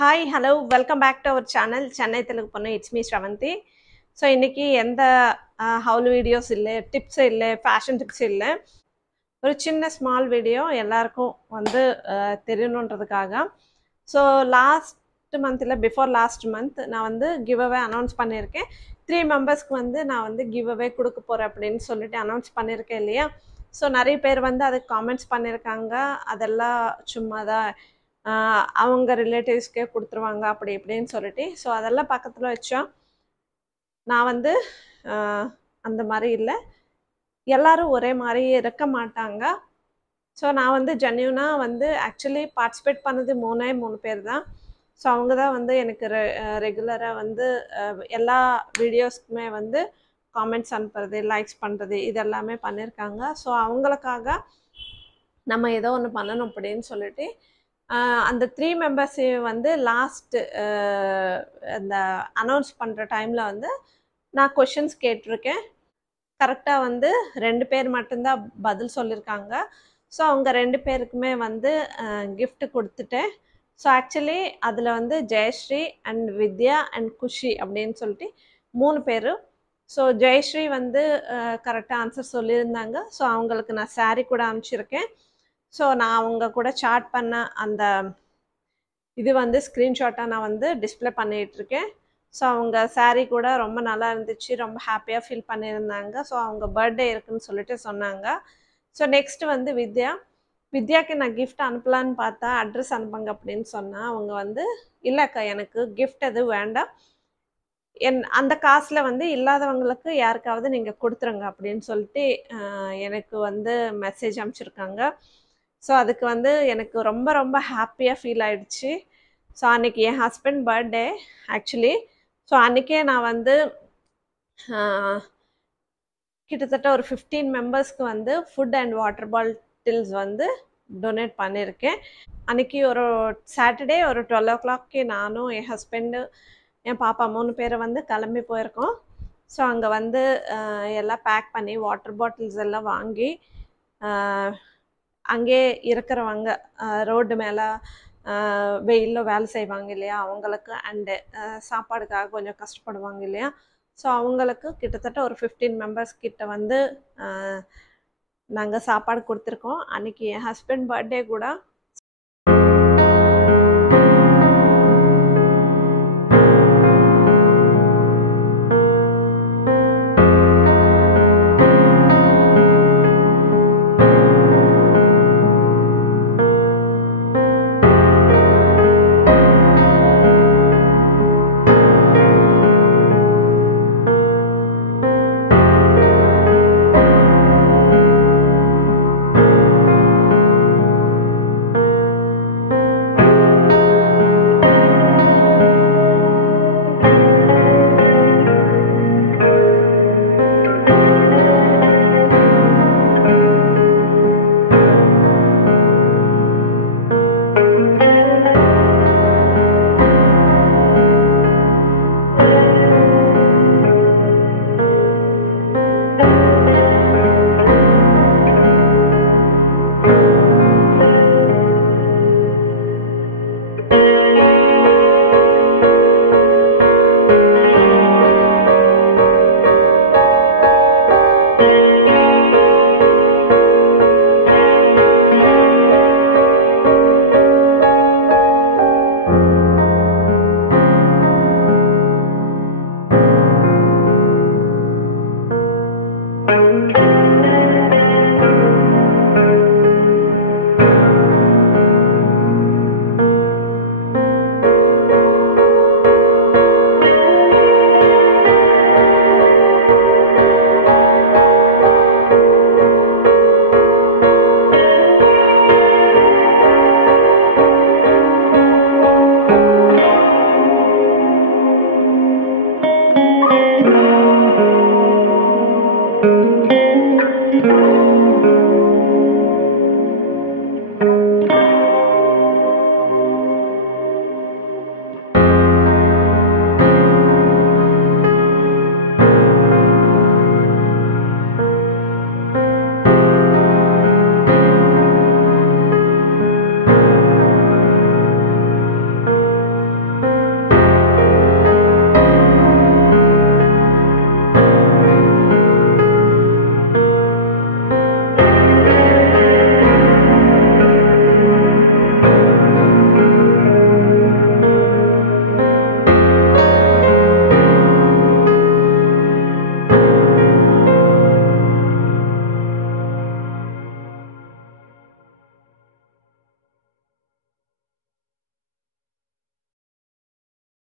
Hi, hello, welcome back to our channel Chennai Telugu Ponnu. It's me Shravanti. So இன்னைக்கு எந்த ஹவுல் videos இல்லை, tips இல்லை, fashion tips இல்லை, ஒரு சின்ன ஸ்மால் வீடியோ எல்லாருக்கும் வந்து தெரியணுன்றதுக்காக. ஸோ லாஸ்ட் மந்த் இல்லை பிஃபோர் லாஸ்ட் மந்த் நான் வந்து கிவ் அவே அனௌன்ஸ் பண்ணியிருக்கேன். 3 மெம்பர்ஸ்க்கு வந்து நான் வந்து கிவ் அவே கொடுக்க போகிறேன் அப்படின்னு சொல்லிட்டு அனௌன்ஸ் பண்ணியிருக்கேன் இல்லையா. ஸோ நிறைய பேர் வந்து அதுக்கு காமெண்ட்ஸ் பண்ணியிருக்காங்க. அதெல்லாம் சும்மா தான் அவங்க ரிலேட்டிவ்ஸ்க்கே கொடுத்துருவாங்க அப்படி இப்படின்னு சொல்லிட்டு. ஸோ அதெல்லாம் பக்கத்தில் வச்சோம். நான் வந்து அந்த மாதிரி இல்லை, எல்லாரும் ஒரே மாதிரி இருக்க மாட்டாங்க. ஸோ நான் வந்து ஜென்யூனாக வந்து ஆக்சுவலி பார்ட்டிசிபேட் பண்ணது 3 பேர் தான். ஸோ அவங்க தான் வந்து எனக்கு ரெகுலராக வந்து எல்லா வீடியோஸ்க்குமே வந்து காமெண்ட்ஸ் அனுப்புறது, லைக்ஸ் பண்ணுறது இதெல்லாமே பண்ணியிருக்காங்க. ஸோ அவங்களுக்காக நம்ம ஏதோ ஒன்று பண்ணணும் அப்படின்னு சொல்லிட்டு அந்த 3 மெம்பர்ஸ் வந்து லாஸ்ட்டு அந்த அனௌன்ஸ் பண்ணுற டைமில் வந்து நான் கொஷின்ஸ் கேட்டிருக்கேன். கரெக்டாக வந்து 2 பேர் மட்டும்தான் பதில் சொல்லியிருக்காங்க. ஸோ அவங்க 2 பேருக்குமே வந்து கிஃப்ட் கொடுத்துட்டேன். ஸோ ஆக்சுவலி அதில் வந்து ஜெயஸ்ரீ அண்ட் வித்யா அண்ட் குஷி அப்படின்னு சொல்லிட்டு 3 பேர். ஸோ ஜெயஸ்ரீ வந்து கரெக்டாக ஆன்சர் சொல்லியிருந்தாங்க. ஸோ அவங்களுக்கு நான் சாரீ கூட அனுப்பிச்சிருக்கேன். ஸோ நான் அவங்க கூட சாட் பண்ண அந்த இது வந்து ஸ்க்ரீன்ஷாட்டாக நான் வந்து டிஸ்பிளே பண்ணிகிட்ருக்கேன். ஸோ அவங்க சாரீ கூட ரொம்ப நல்லா இருந்துச்சு, ரொம்ப ஹாப்பியாக ஃபீல் பண்ணியிருந்தாங்க. ஸோ அவங்க பர்த்டே இருக்குன்னு சொல்லிட்டு சொன்னாங்க. ஸோ நெக்ஸ்ட்டு வந்து வித்யாவுக்கு நான் கிஃப்ட் அனுப்பலான்னு பார்த்தா அட்ரஸ் அனுப்புங்க அப்படின்னு சொன்னால் அவங்க வந்து இல்லைக்கா எனக்கு கிஃப்ட் எதுவும் வேண்டாம், அந்த காசில் வந்து இல்லாதவங்களுக்கு யாருக்காவது நீங்கள் கொடுத்துருங்க அப்படின்னு சொல்லிட்டு எனக்கு வந்து மெசேஜ் அனுப்பிச்சிருக்காங்க. ஸோ அதுக்கு வந்து எனக்கு ரொம்ப ரொம்ப ஹாப்பியாக ஃபீல் ஆகிடுச்சு. ஸோ அன்றைக்கி என் ஹஸ்பண்ட் பர்த்டே ஆக்சுவலி. ஸோ அன்றைக்கே நான் வந்து கிட்டத்தட்ட ஒரு 15 மெம்பர்ஸ்க்கு வந்து ஃபுட் அண்ட் வாட்டர் பாட்டில்ஸ் வந்து டொனேட் பண்ணியிருக்கேன். அன்றைக்கி ஒரு சாட்டர்டே ஒரு 12 o'clock நானும் என் ஹஸ்பண்டு என் பாப்பா 3 பேரை வந்து கிளம்பி போயிருக்கோம். ஸோ அங்கே வந்து எல்லாம் பேக் பண்ணி வாட்டர் பாட்டில்ஸ் எல்லாம் வாங்கி அங்கே இருக்கிறவங்க ரோடு மேலே வெயிலில் வேலை செய்வாங்க இல்லையா அவங்களுக்கு, அண்டு சாப்பாடுக்காக கொஞ்சம் கஷ்டப்படுவாங்க இல்லையா. ஸோ அவங்களுக்கு கிட்டத்தட்ட ஒரு 15 மெம்பர்ஸ் கிட்ட வந்து நாங்கள் சாப்பாடு கொடுத்துருக்கோம். அன்றைக்கி என் ஹஸ்பண்ட் பர்த்டே கூட